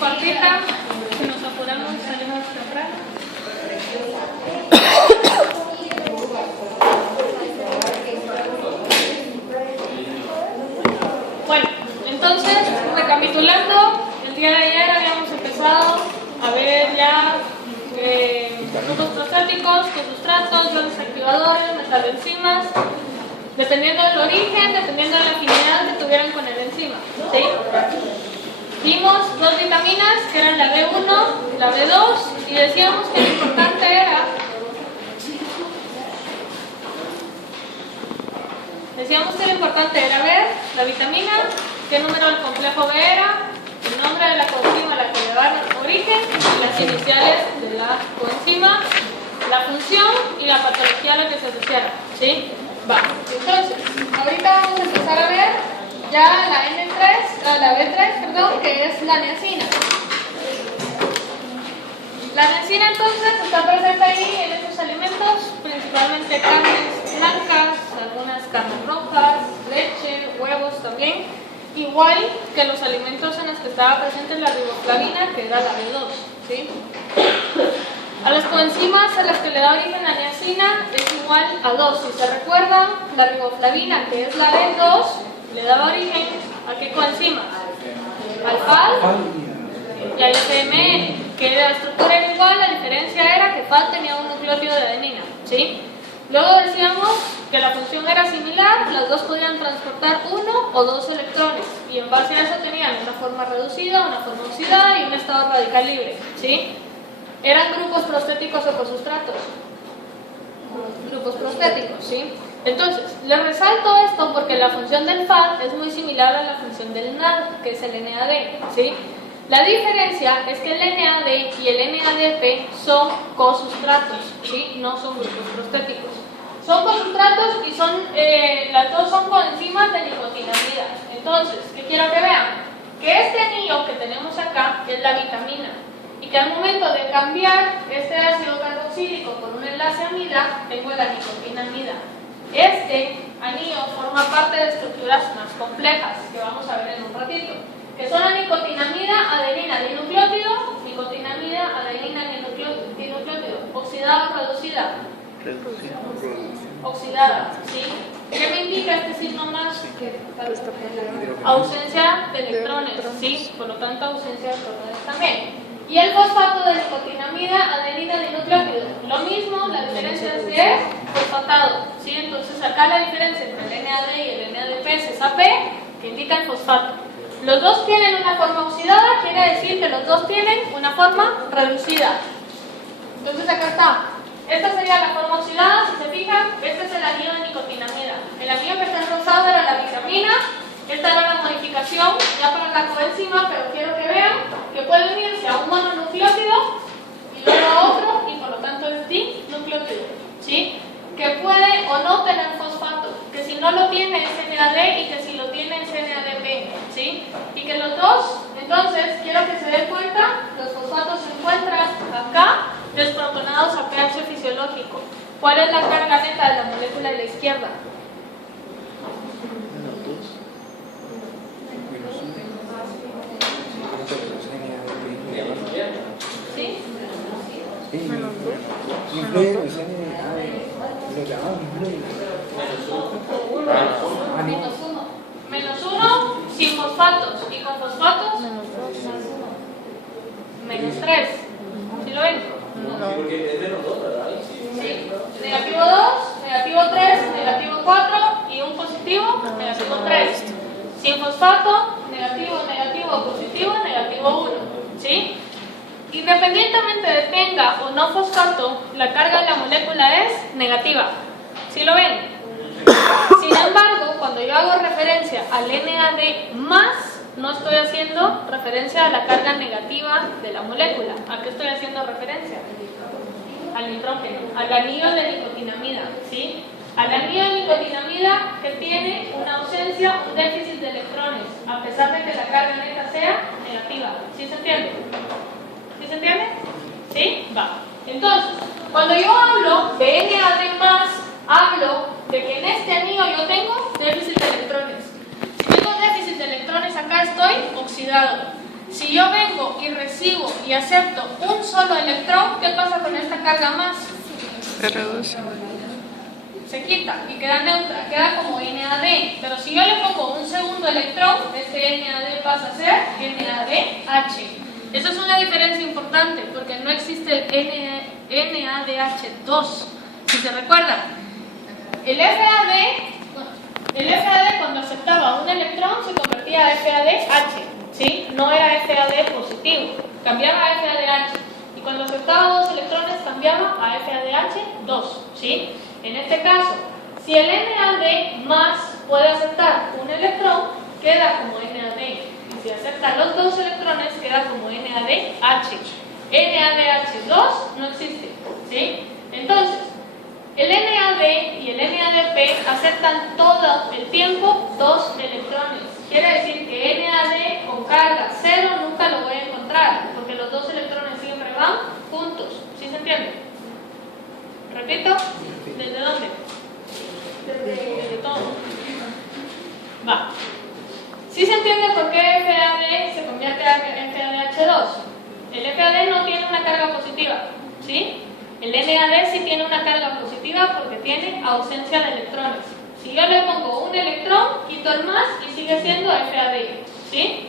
cortita, si nos apuramos salimos temprano. Bueno, entonces, recapitulando, el día de ayer habíamos empezado a ver ya grupos prostáticos, sustratos, los desactivadores, metalenzimas, dependiendo del origen, dependiendo de la afinidad que tuvieran con el enzima, ¿sí? Vimos dos vitaminas que eran la B1, la B2 y decíamos que lo importante era ver la vitamina, qué número del complejo B era, el nombre de la coenzima a la que le dan origen y las iniciales de la coenzima, la función y la patología a la que se asociara, ¿sí? Va, entonces, ahorita vamos a empezar a ver ya la B3, perdón, que es la niacina. La niacina entonces está presente ahí en estos alimentos, principalmente carnes blancas, algunas carnes rojas, leche, huevos también, igual que los alimentos en los que estaba presente la riboflavina, que era la B2, ¿sí? A las coenzimas a las que le da origen la niacina es igual a 2. Si se recuerdan, la riboflavina, que es la B2, le daba origen ¿a qué coenzimas? Al FAL y al FMN, que la estructura era igual, la diferencia era que FAL tenía un nucleótido de adenina, ¿sí? Luego decíamos que la función era similar, las dos podían transportar 1 o 2 electrones, y en base a eso tenían una forma reducida, una forma oxidada y un estado radical libre, ¿sí? ¿Eran grupos prostéticos o cosustratos? Grupos prostéticos, ¿sí? Entonces, les resalto esto porque la función del FAD es muy similar a la función del NAD, que es el NAD, ¿sí? La diferencia es que el NAD y el NADP son cosustratos, ¿sí? No son grupos prostéticos. Son cosustratos y las dos son coenzimas de nicotinamida. Entonces, ¿qué quiero que vean? Que este anillo que tenemos acá es la vitamina. Y que al momento de cambiar este ácido carboxílico por un enlace amida, tengo la nicotinamida. Este anillo forma parte de estructuras más complejas, que vamos a ver en un ratito, que son la nicotinamida, adenina, dinucleótido, nicotinamida, adenina, dinucleótido, oxidada o reducida. Oxidada, ¿sí? ¿Qué me indica este signo más? Ausencia de electrones, ¿sí? Por lo tanto, ausencia de electrones también. Y el fosfato de nicotinamida, adenina, dinucleótido. Lo mismo, la diferencia es que es fosfatado, ¿sí? Entonces acá la diferencia entre el NAD y el NADP es esa P, que indica el fosfato. Los dos tienen una forma oxidada, quiere decir que los dos tienen una forma reducida. Entonces acá está. Esta sería la forma oxidada, si se fijan, este es el anillo de nicotinamida. El anillo que está en rosado era la vitamina. Esta era la modificación ya para la coenzima, pero quiero que vean que puede unirse a un mononucleótido y luego a otro, y por lo tanto es dinucleótido, ¿sí? Que puede o no tener fosfato, que si no lo tiene es NAD y que si lo tiene es NADP, ¿sí? Y que los dos, entonces, quiero que se den cuenta, los fosfatos se encuentran acá, desprotonados a pH fisiológico. ¿Cuál es la carga neta de la molécula de la izquierda? ¿Sí? Menos 1 sin fosfatos y con fosfatos menos 3. ¿Sí lo ven? No, porque es menos 2, ¿verdad? Sí. Negativo 2, negativo 3, negativo 4 y un positivo, negativo 3. Sin fosfato, negativo, negativo, positivo, negativo 1. ¿Sí? Independientemente de tenga o no fosfato, la carga de la molécula es negativa. ¿Sí lo ven? Sin embargo, cuando yo hago referencia al NAD más, no estoy haciendo referencia a la carga negativa de la molécula. ¿A qué estoy haciendo referencia? Al nitrógeno, al anillo de nicotinamida, ¿sí? Al anillo de nicotinamida que tiene una ausencia, un déficit de electrones, a pesar de que la carga neta sea negativa. ¿Sí se entiende? ¿Sí se entiende? ¿Sí? Va. Entonces, cuando yo hablo de NAD+, hablo de que en este anillo yo tengo déficit de electrones. Si tengo déficit de electrones acá estoy oxidado. Si yo vengo y recibo y acepto un solo electrón, ¿qué pasa con esta carga más? Se reduce. Se quita y queda neutra, queda como NAD. Pero si yo le pongo un segundo electrón, este NAD pasa a ser NADH. Esa es una diferencia importante porque no existe el NADH2. Si se recuerdan, el FAD cuando aceptaba un electrón se convertía a FADH, ¿sí? No era FAD positivo, cambiaba a FADH. Y cuando aceptaba dos electrones cambiaba a FADH2, ¿sí? En este caso, si el NAD más puede aceptar un electrón, queda como NAD. Y si acepta los dos electrones, queda como NADH. NADH2 no existe, ¿sí? Entonces, el NAD y el NADP aceptan todo el tiempo dos electrones. Quiere decir que NAD con carga 0 nunca lo voy a encontrar, porque los dos electrones siempre van juntos. ¿Sí se entiende? Repito, ¿desde dónde? Desde todo. Va. ¿Sí se entiende por qué FAD se convierte a FADH2? El FAD no tiene una carga positiva, ¿sí? El NAD sí tiene una carga positiva porque tiene ausencia de electrones. Si yo le pongo un electrón, quito el más y sigue siendo FAD, ¿sí?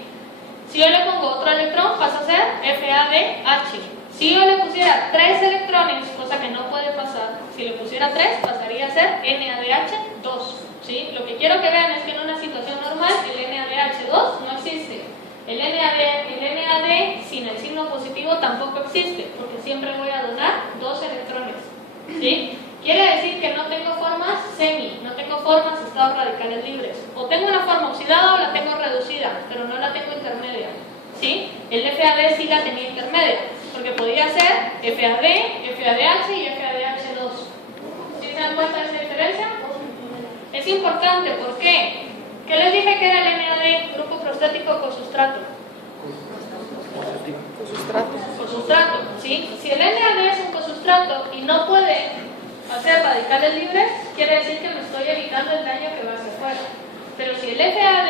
Si yo le pongo otro electrón, pasa a ser FADH. Si yo le pusiera 3 electrones, cosa que no puede pasar, si le pusiera 3, pasaría a ser NADH2, ¿sí? Lo que quiero que vean es que en una situación normal el NADH2 no existe. El NAD sin el signo positivo tampoco existe, porque siempre voy a donar 2 electrones, ¿sí? Quiere decir que no tengo formas semi, no tengo formas estados radicales libres. O tengo una forma oxidada o la tengo reducida, pero no la tengo intermedia, ¿sí? El FAD sí la tenía intermedia, porque podía ser FAD, FADH y FADH2. ¿Sí se dan cuenta de esa diferencia? Es importante, ¿por qué? ¿Qué les dije que era el NAD, grupo prostático cosustrato? Cosustrato, ¿sí? Si el NAD es un cosustrato y no puede hacer radicales libres, quiere decir que me estoy evitando el daño que va hacia afuera. Pero si el FAD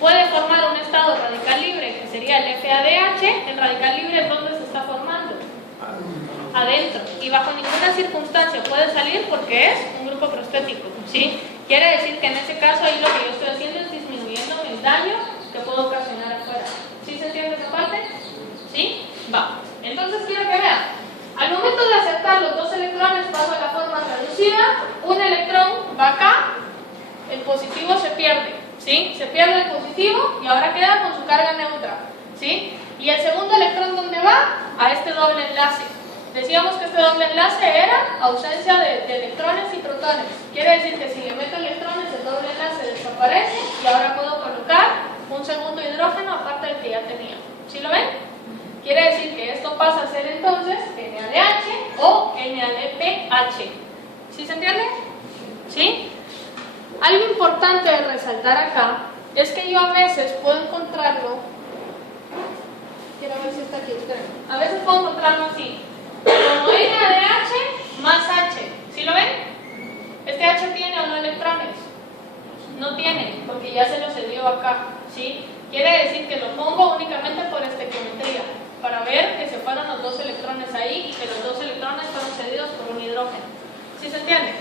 puede formar un estado radical libre, que sería el FADH, el radical libre ¿dónde se está formando? Adentro. Y bajo ninguna circunstancia puede salir porque es un grupo prostático, ¿sí? Quiere decir que en ese caso ahí lo que yo estoy haciendo es disminuyendo el daño que puedo ocasionar afuera. ¿Sí se entiende esa parte? ¿Sí? Va. Entonces quiero que vean. Al momento de aceptar los 2 electrones bajo la forma reducida, un electrón va acá, el positivo se pierde, ¿sí? Se pierde el positivo y ahora queda con su carga neutra, ¿sí? Y el segundo electrón, ¿dónde va? A este doble enlace. Decíamos que este doble enlace era ausencia de electrones y protones. Quiere decir que si le meto electrones, el doble enlace desaparece y ahora puedo colocar un segundo hidrógeno aparte del que ya tenía. ¿Sí lo ven? Quiere decir que esto pasa a ser entonces NADH o NADPH. ¿Sí se entiende? ¿Sí? Algo importante de resaltar acá es que yo a veces puedo encontrarlo. Quiero ver si está aquí, esperen. A veces puedo encontrarlo así, como NADH más H. ¿Sí lo ven? ¿Este H tiene o no electrones? No tiene, porque ya se lo cedió acá, ¿sí? Quiere decir que lo pongo únicamente por estequiometría, para ver que se fueron los 2 electrones ahí y que los 2 electrones fueron cedidos por un hidrógeno. ¿Sí se entiende?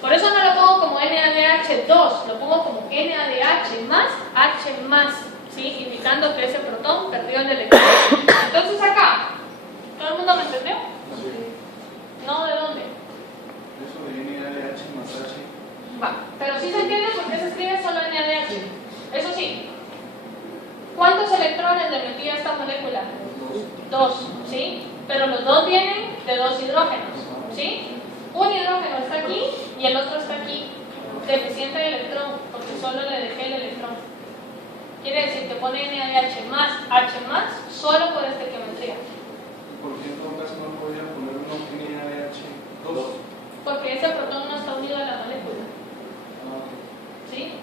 Por eso no lo pongo como NADH2, lo pongo como NADH más H más, ¿sí? Indicando que ese protón perdió el electrón. Entonces acá, ¿todo el mundo me entendió? ¿No? ¿De dónde? Eso de NADH más H. Va, pero sí se entiende por qué se escribe solo NADH. Eso sí, ¿cuántos electrones le metí a esta molécula? 2, ¿sí? Pero los 2 vienen de 2 hidrógenos, ¿sí? Un hidrógeno está aquí y el otro está aquí, deficiente de electrón, porque solo le dejé el electrón. Quiere decir que pone NADH más H más solo por estequiometría. ¿Por qué en todo caso no podría poner uno NADH2? Porque ese protón no está unido a la molécula, ¿sí?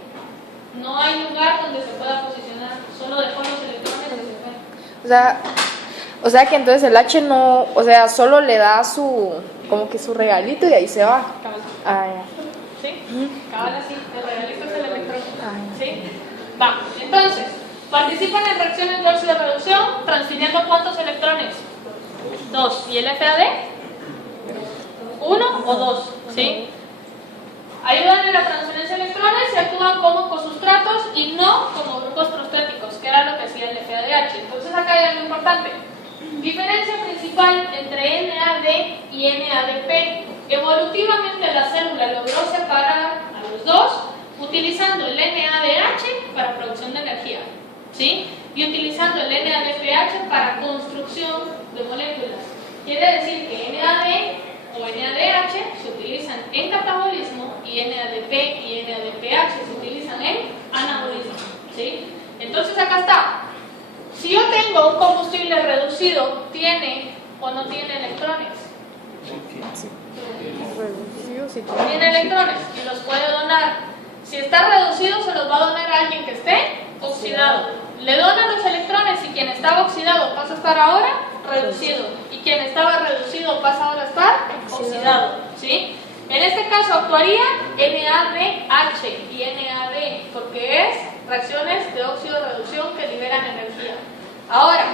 No hay lugar donde se pueda posicionar, solo dejó los electrones que se ven. O sea que entonces el H no, o sea, solo le da su, como que su regalito y ahí se va. Cabal. Ah, ya. ¿Sí? Cabal así, el regalito es el electrón. Ah, ya. ¿Sí? Va, entonces, Participan en reacciones de óxido de reducción, transfiriendo ¿cuántos electrones? 2. ¿Y el FAD? 1 o 2, ¿sí? Ayudan en la transferencia de electrones y actúan como cosustratos y no como grupos prostéticos, que era lo que hacía el FADH. Entonces acá hay algo importante. Diferencia principal entre NAD y NADP. Evolutivamente la célula logró separar a los dos utilizando el NADH para producción de energía, ¿sí? Y utilizando el NADPH para construcción de moléculas. Quiere decir que NAD o NADH se utilizan en catabolismo y NADP y NADPH se utilizan en anabolismo, ¿sí? Entonces acá está. Si yo tengo un combustible reducido, ¿tiene o no tiene electrones? Reducido, sí. Tiene electrones y los puede donar. Si está reducido, se los va a donar a alguien que esté oxidado. Le donan los electrones y quien estaba oxidado pasa a estar ahora reducido. Y quien estaba reducido pasa ahora a estar oxidado, ¿sí? En este caso actuaría NADH y NAD, porque es reacciones de óxido de reducción que liberan energía. Ahora,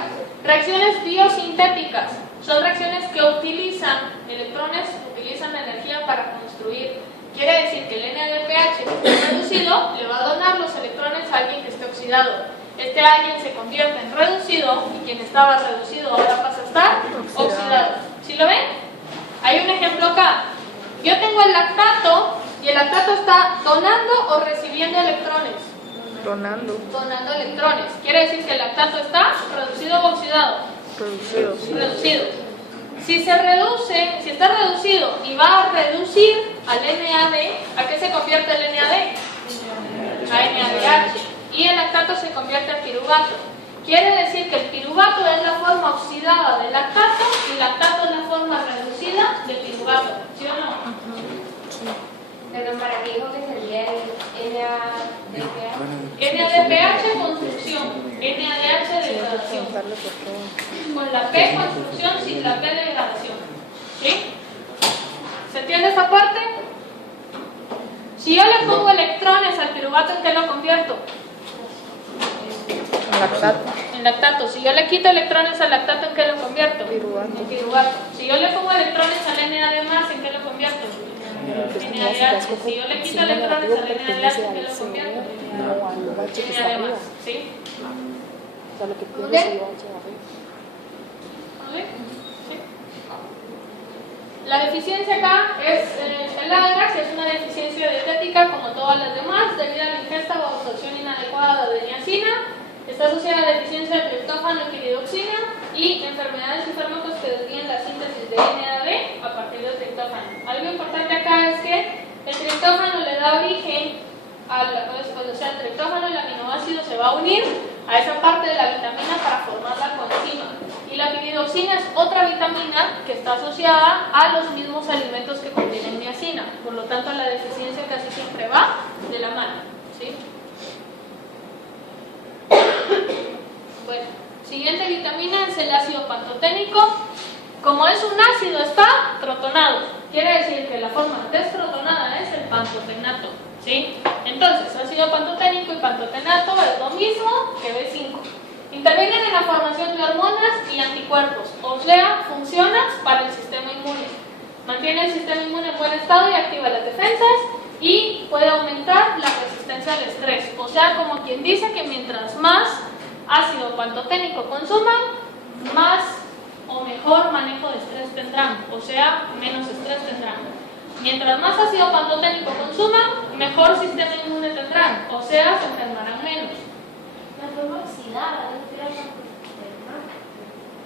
reacciones biosintéticas son reacciones que utilizan electrones, utilizan energía para construir. Quiere decir que el NADPH que esté reducido le va a donar los electrones a alguien que esté oxidado. Este alguien se convierte en reducido y quien estaba reducido ahora pasa a estar oxidado. ¿Sí lo ven? Hay un ejemplo acá. Yo tengo el lactato y el lactato está donando o recibiendo electrones. Donando. Donando electrones. Quiere decir que el lactato está reducido o oxidado. Reducido. Reducido. Si se reduce, si está reducido y va a reducir al NAD, ¿a qué se convierte el NAD? A NADH. Y el lactato se convierte en piruvato. Quiere decir que el piruvato es la forma oxidada del lactato y el lactato es la forma reducida del piruvato. ¿Sí o no? Pero para qué dijo que sería el NADPH. NADPH construcción, NADH degradación. Con la P construcción, sin la P degradación. ¿Sí? ¿Se entiende esa parte? Si yo le pongo electrones al piruvato, ¿en qué lo convierto? Lactato. En lactato. Si yo le quito electrones al lactato, ¿en qué lo convierto? Piruvato. En piruvato. Si yo le pongo electrones al NAD+, ¿en qué lo convierto? NADH. Si yo le quito electrones al NADH, ¿en qué lo convierto? No, al H que está arriba. NAD+. ¿Sí? O sea, lo que pierde ¿Ok? es el H arriba. ¿Vale? ¿Sí? La deficiencia acá es el ADRAX, es una deficiencia dietética como todas las demás, debido a la ingesta o absorción inadecuada de niacina. Está asociada a deficiencia de triptófano y piridoxina y enfermedades y fármacos que desvíen la síntesis de NAD a partir del triptófano. Algo importante acá es que el triptófano le da origen o sea, el triptófano, el aminoácido se va a unir a esa parte de la vitamina para formar la coenzima. Y la piridoxina es otra vitamina que está asociada a los mismos alimentos que contienen niacina. Por lo tanto, la deficiencia casi siempre va de la mano, ¿sí? Bueno, siguiente vitamina es el ácido pantoténico. Como es un ácido, está protonado. Quiere decir que la forma desprotonada es el pantotenato, ¿sí? Entonces, ácido pantoténico y pantotenato es lo mismo que B5. Intervienen en la formación de hormonas y anticuerpos, o sea, funcionan para el sistema inmune. Mantiene el sistema inmune en buen estado y activa las defensas y puede aumentar la resistencia al estrés. O sea, como quien dice que mientras más ácido pantoténico consuman, más o mejor manejo de estrés tendrán, o sea, menos estrés tendrán. Mientras más ácido pantoténico consuman, mejor sistema inmune tendrán, o sea, se enfermarán menos. La forma oxidada,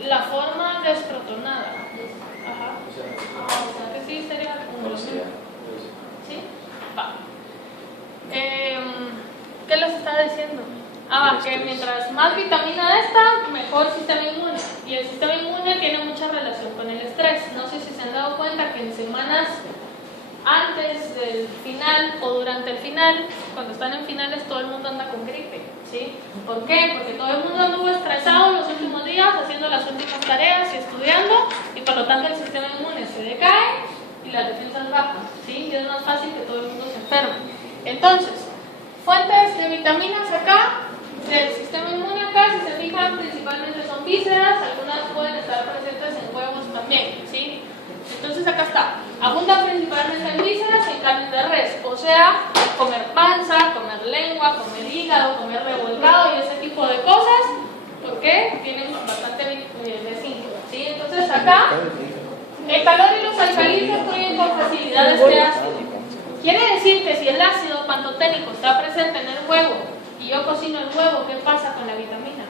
La forma desprotonada. Ajá. O sea que sí sería como ¿sí? Va. ¿Qué les estaba diciendo? Que mientras más vitamina está, mejor sistema inmune. Y el sistema inmune tiene mucha relación con el estrés. No sé si se han dado cuenta que en semanas antes del final o durante el final, cuando están en finales, todo el mundo anda con gripe, ¿sí? ¿Por qué? Porque todo el mundo anduvo estresado los últimos días, haciendo las últimas tareas y estudiando, y por lo tanto el sistema inmune se decae y las defensas bajan, ¿sí? Y es más fácil que todo el mundo se enferme. Entonces, fuentes de vitaminas acá del sistema inmune acá, si se fijan, principalmente son vísceras, algunas pueden estar presentes en huevos también, ¿sí? Entonces acá está, abundan principalmente en vísceras y en carne de res, o sea, comer panza, comer lengua, comer hígado, comer revolcado y ese tipo de cosas, porque tienen bastante B5, ¿sí? Entonces acá, el calor y los alcalinos destruyen con facilidad este ácido. Quiere decir que si el ácido pantoténico está presente en el huevo y yo cocino el huevo, ¿qué pasa con la vitamina?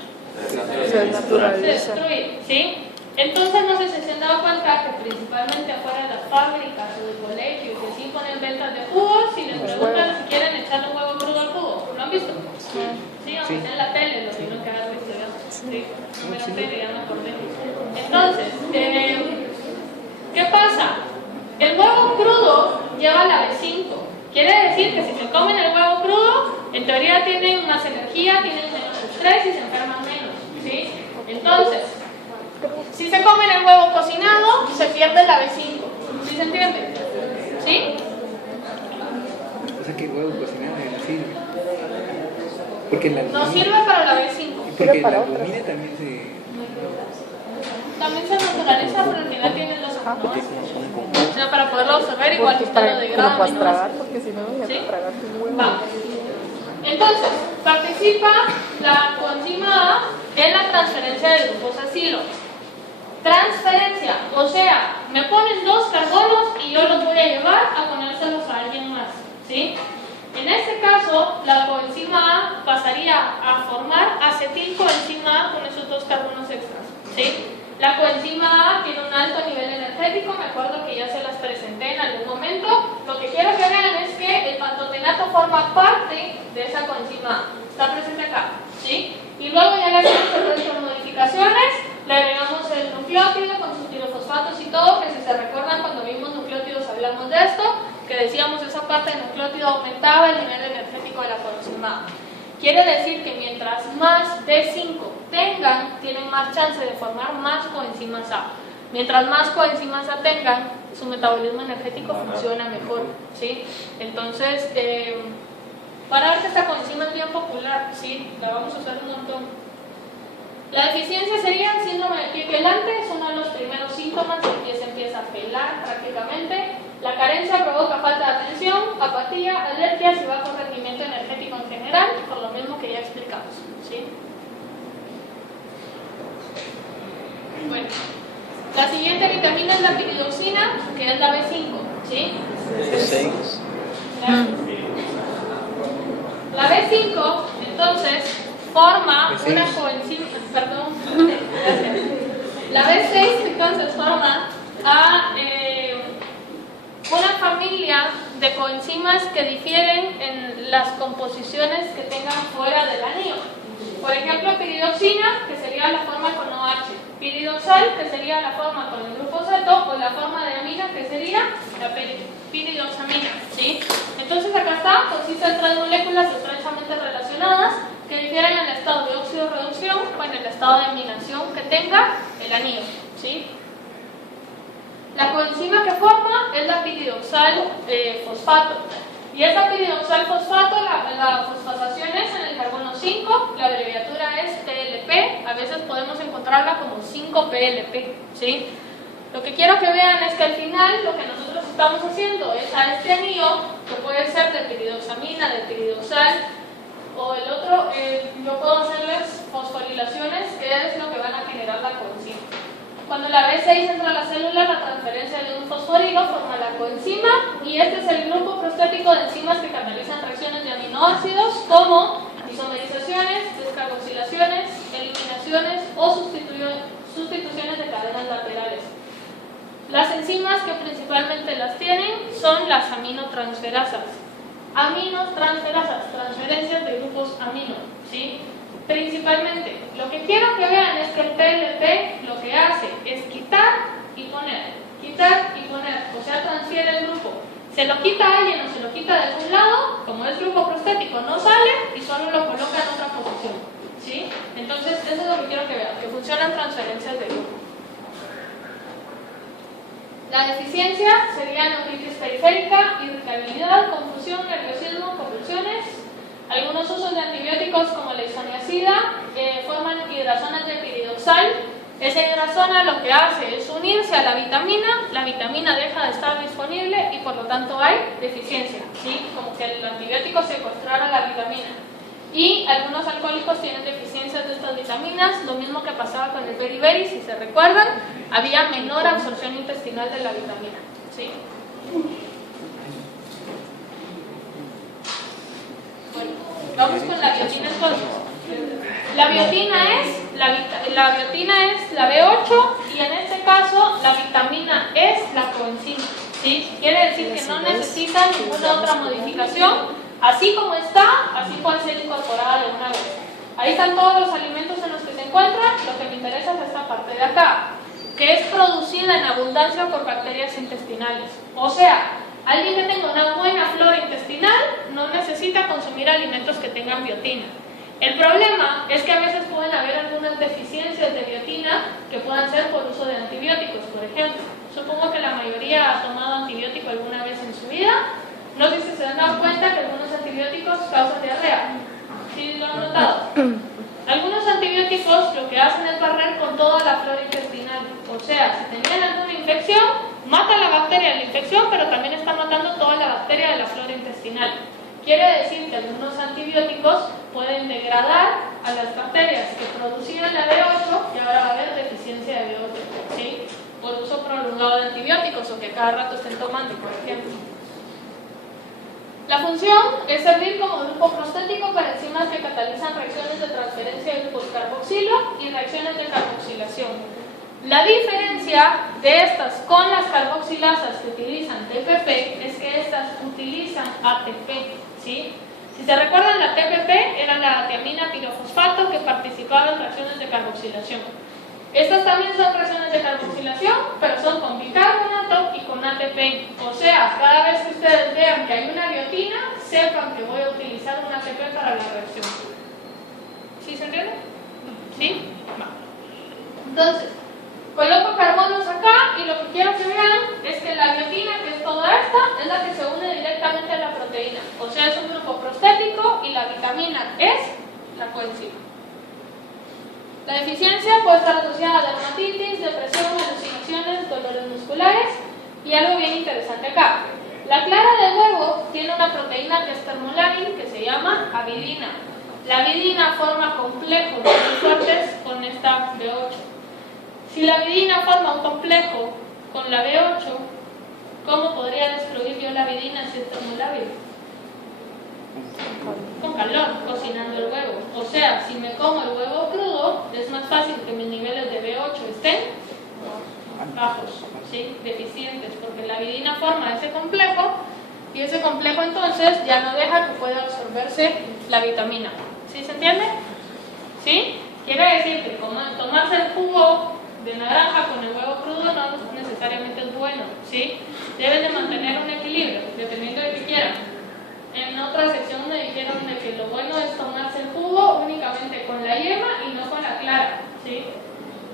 Se naturaliza. Se destruye, ¿sí? Entonces no sé si se han dado cuenta que principalmente afuera de las fábricas o de colegios que sí ponen ventas de jugos y les preguntan si quieren echarle un huevo crudo al jugo. ¿Lo han visto? Sí, aunque sea en la tele, lo digo que hagas visto ya. Sí, no me la tele, ya me acordé. Entonces, ¿qué pasa? El huevo crudo lleva la B5. Quiere decir que si se comen el huevo crudo, en teoría tienen más energía, tienen menos estrés y se enferman menos, ¿sí? Entonces, si se comen el huevo cocinado, se pierde la B5. ¿Sí se entiende? ¿Sí? O sea que el huevo cocinado no sirve. Porque la No sirve para la B5. porque para la otras. albumina también se... También se naturaliza, pero al final tienen los Porque aminoácidos. como ponen con... O sea, para poderlo absorber, igual Porque usted lo para, degrada. como para aminoácidos. tragar, porque si no, ya ¿Sí? para tragar tu huevo. Va. Entonces, participa la coenzima A en la transferencia de glucosacilo. Transferencia, o sea, me ponen 2 carbonos y yo los voy a llevar a ponérselos a alguien más, ¿sí? En este caso, la coenzima A pasaría a formar acetilcoenzima A con esos 2 carbonos extras, ¿sí? La coenzima A tiene un alto nivel energético, me acuerdo que ya se las presenté en algún momento. Lo que quiero que vean es que el pantotenato forma parte de esa coenzima A, está presente acá, ¿sí? Y luego ya le hacemos el resto de modificaciones, le agregamos el nucleótido con sus pirofosfatos y todo, que si se recuerdan cuando vimos nucleótidos hablamos de esto, que decíamos esa parte del nucleótido aumentaba el nivel energético de la coenzima A. Quiere decir que mientras más B5 tengan, tienen más chance de formar más coenzimas A. Mientras más coenzimas A tengan, su metabolismo energético funciona mejor, ¿sí? Entonces, para ver que esta coenzima es bien popular, ¿sí? La vamos a usar un montón. La deficiencia sería el síndrome de pie quelante, es uno de los primeros síntomas, el pie se empieza a pelar prácticamente. La carencia provoca falta de atención, apatía, alergias y bajo rendimiento energético en general, por lo mismo que ya explicamos, ¿sí? Bueno, la siguiente vitamina es la piridoxina, que es la B5, ¿sí? La B5, entonces, forma una coenzima, perdón, gracias. La B6, entonces, forma a una familia de coenzimas que difieren en las composiciones que tengan fuera del anillo. Por ejemplo, piridoxina, que sería la forma con OH, piridoxal, que sería la forma con el grupo ceto, o la forma de amina, que sería la piridoxamina, ¿sí? Entonces acá está, consiste en 3 moléculas estrechamente relacionadas que difieren en el estado de óxido-reducción o en el estado de aminación que tenga el anillo, ¿sí? La coenzima que forma es la piridoxal fosfato. Y esta piridoxal fosfato, la fosfatación es en el carbono 5, la abreviatura es PLP, a veces podemos encontrarla como 5-PLP, ¿sí? Lo que quiero que vean es que al final lo que nosotros estamos haciendo es a este anillo, que puede ser de piridoxamina, de piridoxal, o el otro, yo puedo hacerles fosforilaciones, que es lo que van a generar la coenzima. Cuando la B6 entra a la célula, la transferencia de un fosforilo forma la coenzima y este es el grupo prostético de enzimas que canalizan reacciones de aminoácidos como isomerizaciones, descarboxilaciones, eliminaciones o sustituciones de cadenas laterales. Las enzimas que principalmente las tienen son las aminotransferasas. Aminotransferasas, transferencias de grupos amino, ¿sí? Principalmente, lo que quiero que vean es que el PLP lo que hace es quitar y poner, o sea, transfiere el grupo. Se lo quita a alguien o se lo quita de algún lado, como es grupo prostético, no sale y solo lo coloca en otra posición, ¿sí? Entonces, eso es lo que quiero que vean, que funcionan transferencias de grupo. La deficiencia sería neuritis periférica, irritabilidad, confusión, nerviosismo, convulsiones. Algunos usos de antibióticos como la isoniazida forman hidrazonas de piridoxal. Esa hidrazona lo que hace es unirse a la vitamina deja de estar disponible y por lo tanto hay deficiencia, ¿sí? Como que el antibiótico secuestrara la vitamina. Y algunos alcohólicos tienen deficiencias de estas vitaminas, lo mismo que pasaba con el beriberi, si se recuerdan, había menor absorción intestinal de la vitamina, ¿sí? Bueno, vamos con la biotina entonces. La biotina es la B8 y en este caso la vitamina es la coenzima, ¿sí? Quiere decir que no necesita ninguna otra modificación. Así como está, así puede ser incorporada de una vez. Ahí están todos los alimentos en los que se encuentran. Lo que me interesa es esta parte de acá, que es producida en abundancia por bacterias intestinales. O sea, alguien que tenga una buena flora intestinal no necesita consumir alimentos que tengan biotina. El problema es que a veces pueden haber algunas deficiencias de biotina que puedan ser por uso de antibióticos, por ejemplo. Supongo que la mayoría ha tomado antibiótico alguna vez en su vida. No sé si se han dado cuenta que algunos antibióticos causan diarrea. ¿Sí lo han notado? Algunos antibióticos lo que hacen es barrer con toda la flora intestinal. O sea, si tenían alguna infección, mata la bacteria de la infección, pero también está matando toda la bacteria de la flora intestinal. Quiere decir que algunos antibióticos pueden degradar a las bacterias que producían la B8 y ahora va a haber deficiencia de B8, ¿sí? Por uso prolongado de antibióticos o que cada rato estén tomando, por ejemplo. La función es servir como grupo prostético para enzimas que catalizan reacciones de transferencia de glucoscarboxilo y reacciones de carboxilación. La diferencia de estas con las carboxilasas que utilizan TPP es que estas utilizan ATP, ¿sí? Si se recuerdan, la TPP era la tiamina pirofosfato que participaba en reacciones de carboxilación. Estas también son reacciones de carboxilación, pero son con bicarbonato y con ATP. O sea, cada vez que ustedes vean que hay una biotina, sepan que voy a utilizar un ATP para la reacción. ¿Sí se entiende? ¿Sí? Va. Entonces, coloco carbonos acá y lo que quiero que vean es que la biotina, que es toda esta, es la que se une directamente a la proteína. O sea, es un grupo prostético y la vitamina es la coenzima. La deficiencia puede estar asociada a dermatitis, depresión, alucinaciones, dolores musculares y algo bien interesante acá. La clara de huevo tiene una proteína que es termolábil que se llama avidina. La avidina forma complejos muy fuertes con esta B8. Si la avidina forma un complejo con la B8, ¿cómo podría destruir yo la avidina si es termolábil? Con calor, cocinando el huevo. O sea, si me como el huevo crudo, es más fácil que mis niveles de B8 estén bajos, ¿sí? Deficientes, porque la avidina forma ese complejo y ese complejo entonces ya no deja que pueda absorberse la vitamina. ¿Sí se entiende? ¿Sí? Quiere decir que tomarse el jugo de naranja con el huevo crudo no necesariamente es bueno, ¿sí? Deben de mantener un equilibrio, dependiendo de qué quieran. En otra sección me dijeron de que lo bueno es tomarse el jugo únicamente con la yema y no con la clara, ¿sí?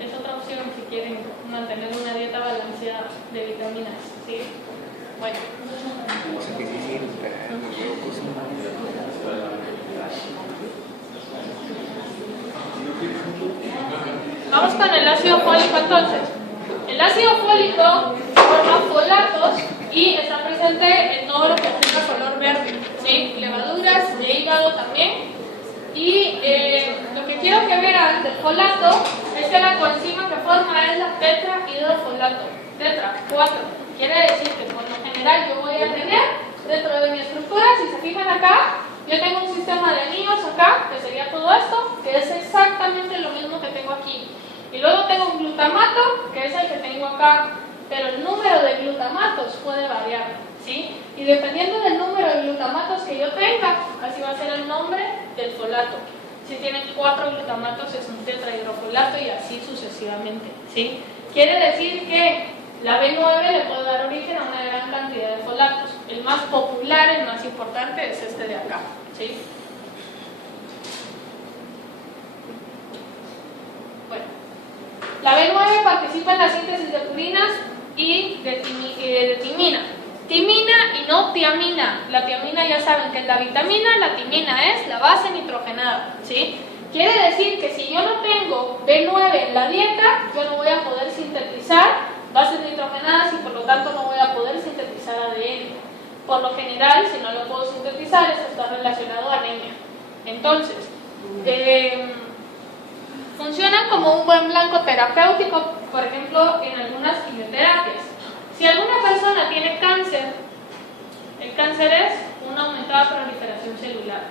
Es otra opción si quieren mantener una dieta balanceada de vitaminas, ¿sí? Bueno. O sea que sí sirve para el huevo cocinado. Vamos con el ácido fólico entonces. El ácido fólico forma folatos y está presente en todo lo que tenga color verde, ¿sí? Levaduras de hígado también. Y lo que quiero que vean del folato es que la coenzima que forma es la tetrahidrofolato. Tetra, 4. Quiere decir que por lo general yo voy a tener dentro de mi estructura, si se fijan acá, yo tengo un sistema de anillos acá, que sería todo esto, que es exactamente lo mismo que tengo aquí. Y luego tengo un glutamato, que es el que tengo acá, pero el número de glutamatos puede variar, ¿sí? Y dependiendo del número de glutamatos que yo tenga, así va a ser el nombre del folato. Si tienen 4 glutamatos es un tetrahidrofolato y así sucesivamente, ¿sí? Quiere decir que la B9 le puede dar origen a una gran cantidad de folatos. El más popular, el más importante es este de acá, ¿sí? Bueno, la B9 participa en la síntesis de purinas y de timina. timina y no tiamina. La tiamina ya saben que es la vitamina, la timina es la base nitrogenada, ¿sí? Quiere decir que si yo no tengo B9 en la dieta, yo no voy a poder sintetizar bases nitrogenadas y por lo tanto no voy a poder sintetizar ADN. Por lo general, si no lo puedo sintetizar, eso está relacionado a anemia. Entonces, funcionan como un buen blanco terapéutico, por ejemplo, en algunas quimioterapias. Si alguna persona tiene cáncer, el cáncer es una aumentada proliferación celular.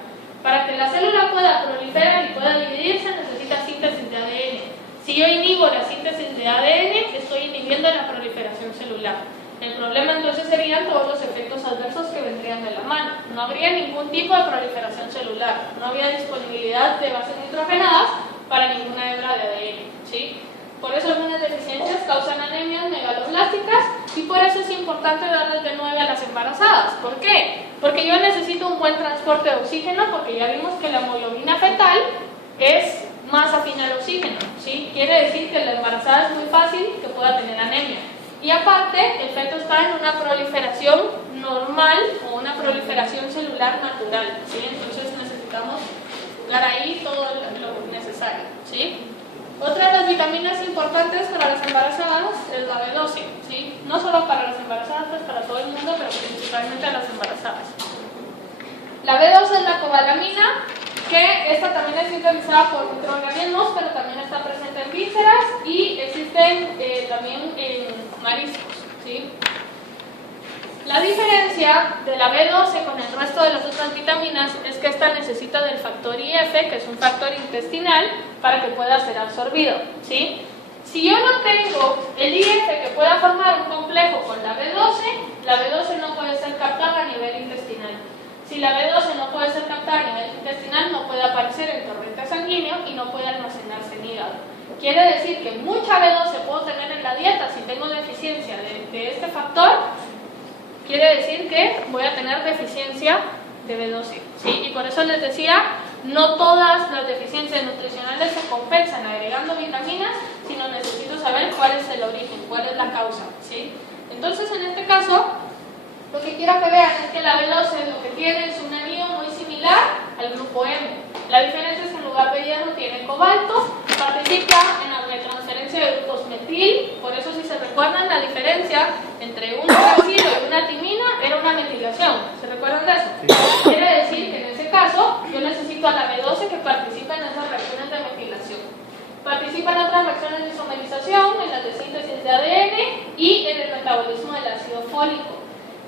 Para que la célula pueda proliferar y pueda dividirse, necesita síntesis de ADN. Si yo inhibo la síntesis de ADN, estoy inhibiendo la proliferación celular. El problema entonces serían todos los efectos adversos que vendrían de la mano. No habría ningún tipo de proliferación celular, no habría disponibilidad de bases nitrogenadas para ninguna hebra de ADN, ¿sí? Por eso algunas deficiencias causan anemias megaloblásticas y por eso es importante darles B9 a las embarazadas. ¿Por qué? Porque yo necesito un buen transporte de oxígeno, porque ya vimos que la hemoglobina fetal es más afín al oxígeno, ¿sí? Quiere decir que la embarazada es muy fácil que pueda tener anemia. Y aparte, el feto está en una proliferación normal o una proliferación celular natural, ¿sí? Entonces necesitamos dar ahí todo lo necesario, ¿sí? Otra de las vitaminas importantes para las embarazadas es la B12, ¿sí? No solo para las embarazadas, pues para todo el mundo, pero principalmente a las embarazadas. La B12 es la cobalamina, que esta también es sintetizada por microorganismos, pero también está presente en vísceras y existen también en mariscos, ¿sí? La diferencia de la B12 con el resto de las otras vitaminas es que esta necesita del factor IF, que es un factor intestinal, para que pueda ser absorbido, ¿sí? Si yo no tengo el IF que pueda formar un complejo con la B12 no puede ser captada a nivel intestinal. Si la B12 no puede ser captada a nivel intestinal, no puede aparecer en torrente sanguíneo y no puede almacenarse en hígado. Quiere decir que mucha B12 puedo tener en la dieta si tengo deficiencia de este factor. Quiere decir que voy a tener deficiencia de B12, ¿sí? Y por eso les decía, no todas las deficiencias nutricionales se compensan agregando vitaminas, sino necesito saber cuál es el origen, cuál es la causa, ¿sí? Entonces, en este caso, lo que quiero que vean es que la B12 lo que tiene es un anillo muy similar al grupo M. La diferencia es que en lugar de hierro tiene cobalto, participa en la transferencia de grupos metil. Por eso, si se recuerdan, la diferencia entre un uracilo y una timina era una metilación. ¿Se recuerdan de eso? Sí. Quiere decir que en ese caso yo necesito a la B12 que participe en esas reacciones de metilación. Participa en otras reacciones de isomerización, en las de síntesis de ADN y en el metabolismo del ácido fólico.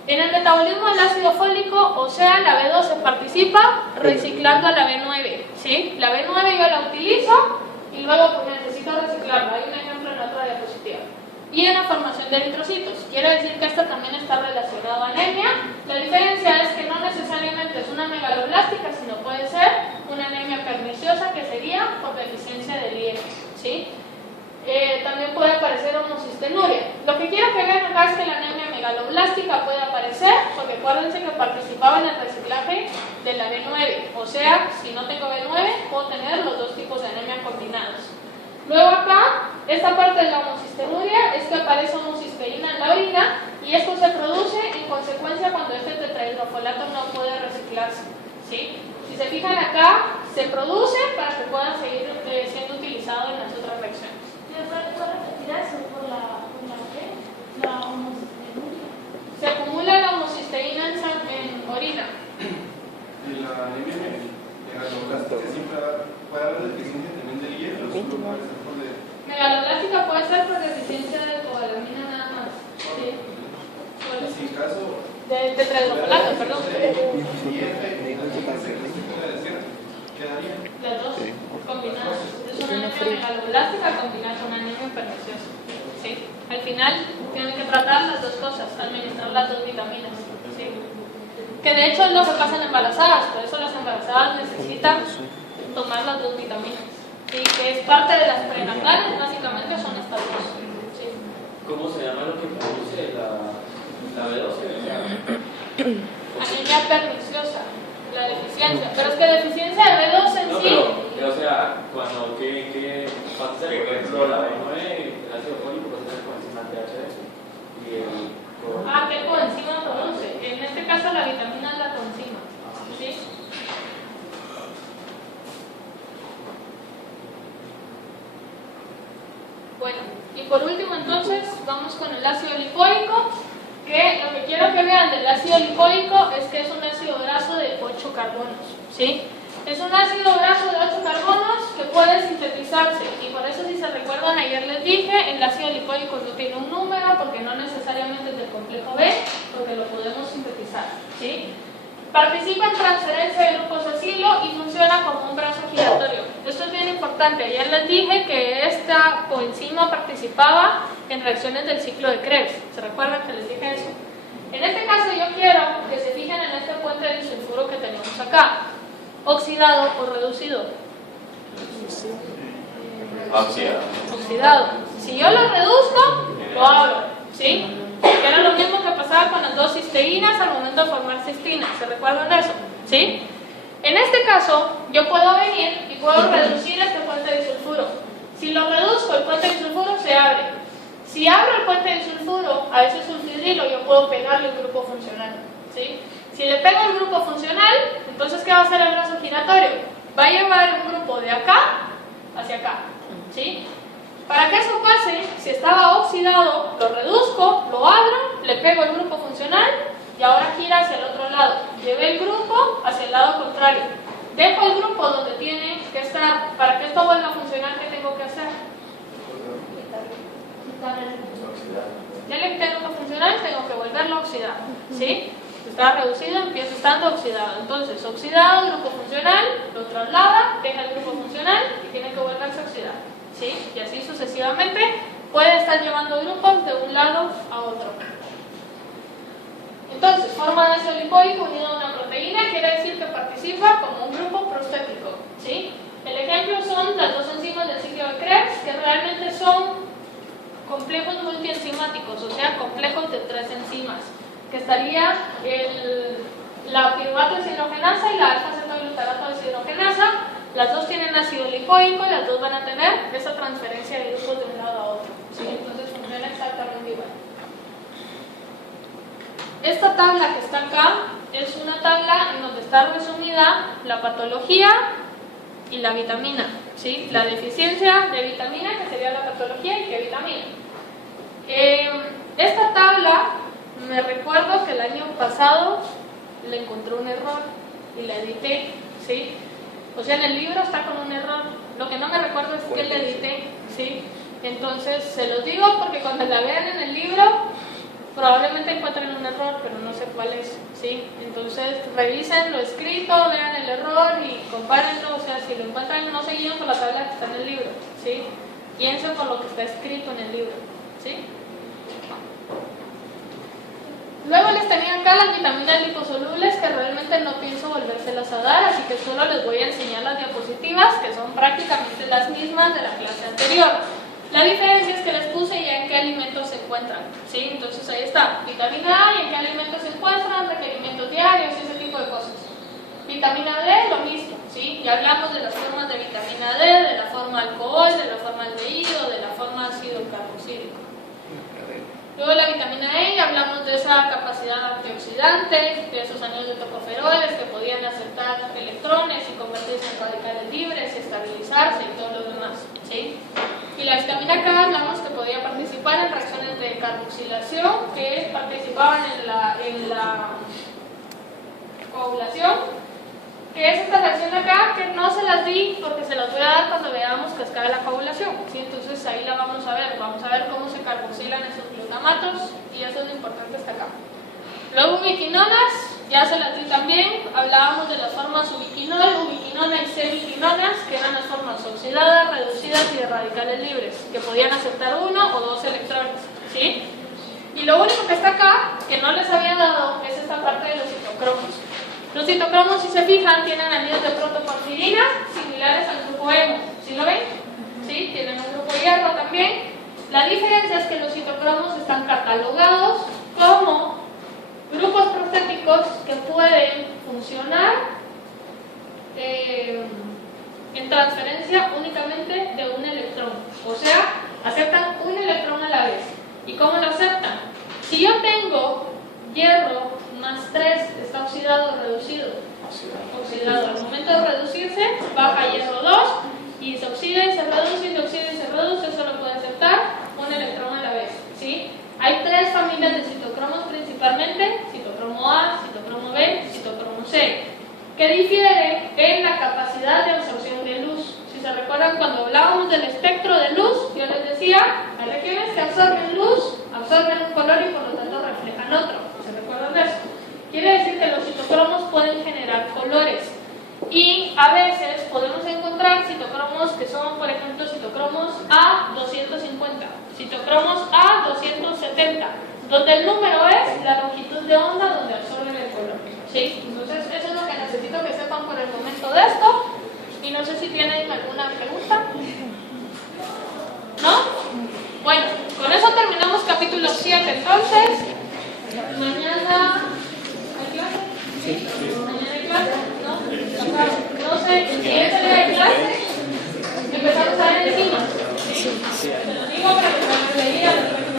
En el metabolismo del ácido fólico, o sea, la B12 participa reciclando a la B9, ¿sí? La B9 yo la utilizo y luego pues necesito reciclarla. Hay un ejemplo en la otra diapositiva. Y en la formación de eritrocitos. Quiere decir que esta también está relacionada a anemia. La diferencia es que no necesariamente es una megaloblástica, sino puede ser una anemia perniciosa, que sería por deficiencia del IF, ¿sí? También puede aparecer homocistenuria. Lo que quiero que vean acá es que la anemia megaloblástica puede aparecer, porque acuérdense que participaba en el reciclaje de la B9. O sea, si no tengo B9, puedo tener los dos tipos de anemia combinados. Luego acá, esta parte de la homocistenuria es que aparece homocisteína en la orina y esto se produce en consecuencia cuando este tetrahidrofolato no puede reciclarse, ¿sí? Si se fijan acá, se produce para que pueda seguir siendo utilizado en las otras reacciones. Se acumula la homocisteína en orina. Y la anemia megaloblástica siempre puede haber deficiencia también del hierro, solo puede ser por de... Megaloblástica puede ser por deficiencia de cobalamina nada más. Sí. En caso... De tetrahidrofolato, perdón. ¿Quedaría? Las dos combinadas. Es una anemia megaloblástica combinada con una anemia perniciosa. ¿Sí? Al final tienen que tratar las dos cosas, administrar las dos vitaminas. ¿Sí? Que de hecho es lo que pasa en embarazadas, por eso las embarazadas necesitan tomar las dos vitaminas. ¿Sí? Que es parte de las prenatales, básicamente son estas dos. ¿Sí? ¿Cómo se llama lo que produce la B12? Anemia perniciosa, la deficiencia. Pero es que deficiencia de B12 en No, sí. pero, o sea, cuando ¿qué pasa? Por ejemplo, la B9, el ácido fólico, pues es el coenzima THS. Y el ¿Qué coenzima produce? Y por último, entonces, vamos con el ácido lipoico, que lo que quiero que vean del ácido lipoico es que es un ácido graso de 8 carbonos, ¿sí? Es un ácido graso de 8 carbonos que puede sintetizarse, y por eso, si se recuerdan, ayer les dije, el ácido lipoico no tiene un número porque no necesariamente es del complejo B, porque lo podemos sintetizar, ¿sí? Participa en transferencia de grupos acilo y funciona como un brazo giratorio. Esto es bien importante. Ayer les dije que esta coenzima participaba en reacciones del ciclo de Krebs. ¿Se recuerdan que les dije eso? En este caso yo quiero que se fijen en este puente de disulfuro que tenemos acá. ¿Oxidado o reducido? Oxidado. Si yo lo reduzco, lo abro, ¿sí? Que era lo mismo que pasaba con las dos cisteínas al momento de formar cisteína. ¿Se recuerdan de eso? ¿Sí? En este caso, yo puedo venir y puedo reducir este puente de disulfuro. Si lo reduzco, el puente de disulfuro se abre. Si abro el puente de disulfuro a ese sulfidrilo, yo puedo pegarle un grupo funcional, ¿sí? Si le pego el grupo funcional, entonces ¿qué va a hacer el brazo giratorio? Va a llevar un grupo de acá hacia acá, ¿sí? Para que eso pase, si estaba oxidado, lo reduzco, lo abro, le pego el grupo funcional y ahora gira hacia el otro lado. Llevé el grupo hacia el lado contrario. Dejo el grupo donde tiene que estar. Para que esto vuelva a funcionar, ¿qué tengo que hacer? Ya le quité el grupo funcional, tengo que volverlo a oxidar, ¿sí? Está reducido, empieza estando oxidado. Entonces, oxidado, grupo funcional, lo traslada, deja el grupo funcional y tiene que volverse a oxidar, ¿sí? Y así sucesivamente puede estar llevando grupos de un lado a otro. Entonces, forma de ácido lipoico unido a una proteína quiere decir que participa como un grupo prostético, ¿sí? El ejemplo son las dos enzimas del ciclo de Krebs, que realmente son complejos multienzimáticos, o sea, complejos de 3 enzimas, que estaría la piruvato deshidrogenasa y la alfa-cetoglutarato deshidrogenasa. Las dos tienen ácido lipoico y las dos van a tener esa transferencia de grupos de un lado a otro, ¿sí? Entonces funciona exactamente igual. Esta tabla que está acá es una tabla en donde está resumida la patología y la vitamina, ¿sí? La deficiencia de vitamina, que sería la patología, y qué vitamina. Esta tabla, me recuerdo que el año pasado le encontré un error y la edité, ¿sí? O sea, en el libro está con un error. Lo que no me recuerdo es que la edité, ¿sí? Entonces, se los digo porque cuando la vean en el libro, probablemente encuentren un error, pero no sé cuál es, ¿sí? Entonces, revisen lo escrito, vean el error y compárenlo. O sea, si lo encuentran, no se guíen por la tabla que está en el libro, ¿sí? Piensen por lo que está escrito en el libro, ¿sí? Luego les tenía acá las vitaminas liposolubles, que realmente no pienso volvérselas a dar, así que solo les voy a enseñar las diapositivas, que son prácticamente las mismas de la clase anterior. La diferencia es que les puse ya en qué alimentos se encuentran, ¿sí? Entonces ahí está, vitamina A y en qué alimentos se encuentran, requerimientos diarios y ese tipo de cosas. Vitamina D, lo mismo, ¿sí? Ya hablamos de las formas de vitamina D, de la forma alcohol, de la forma aldehído, de la forma ácido carboxílico. Luego la vitamina E, ya hablamos de esa capacidad antioxidante, de esos anillos de tocoferoles que podían aceptar electrones y convertirse en radicales libres, estabilizarse y todo lo demás, ¿sí? Y la vitamina K, hablamos que podía participar en reacciones de carboxilación, que participaban en la coagulación, que es esta reacción de acá, que no se las di porque se las voy a dar cuando veamos cascada de la coagulación, ¿sí? Entonces ahí la vamos a ver cómo se carboxilan esos glutamatos, y eso es lo importante hasta acá. Luego ubiquinonas, ya se las di también, hablábamos de las formas ubiquinol, ubiquinona y C-ubiquinonas, que eran las formas oxidadas, reducidas y de radicales libres, que podían aceptar 1 o 2 electrones, ¿sí? Y lo único que está acá, que no les había dado, es esta parte de los citocromos. Los citocromos, si se fijan, tienen anillos de protoporfirina similares al grupo hemo. ¿Sí lo ven? ¿Sí? Tienen un grupo hierro también. La diferencia es que los citocromos están catalogados como grupos prostéticos que pueden funcionar en transferencia únicamente de un electrón. O sea, aceptan un electrón a la vez. ¿Y cómo lo aceptan? Si yo tengo hierro más 3, está oxidado o reducido. Oxidado. Al momento de reducirse, baja hierro 2 y se oxida y se reduce, y se oxida y se reduce. Solo puede aceptar un al otro. ¿Se recuerdan de eso? Quiere decir que los citocromos pueden generar colores. Y a veces podemos encontrar citocromos que son, por ejemplo, citocromos A250, citocromos A270, donde el número es la longitud de onda donde absorben el color. ¿Sí? Entonces, eso es lo que necesito que sepan por el momento de esto. Y no sé si tienen alguna pregunta. ¿No? Bueno, con eso terminamos capítulo 7. Entonces, mañana ¿hay clase? Sí. ¿Mañana hay clase? ¿No? No sé, el siguiente día de clase empezamos a ver enzimas. ¿Sí? Te lo digo para que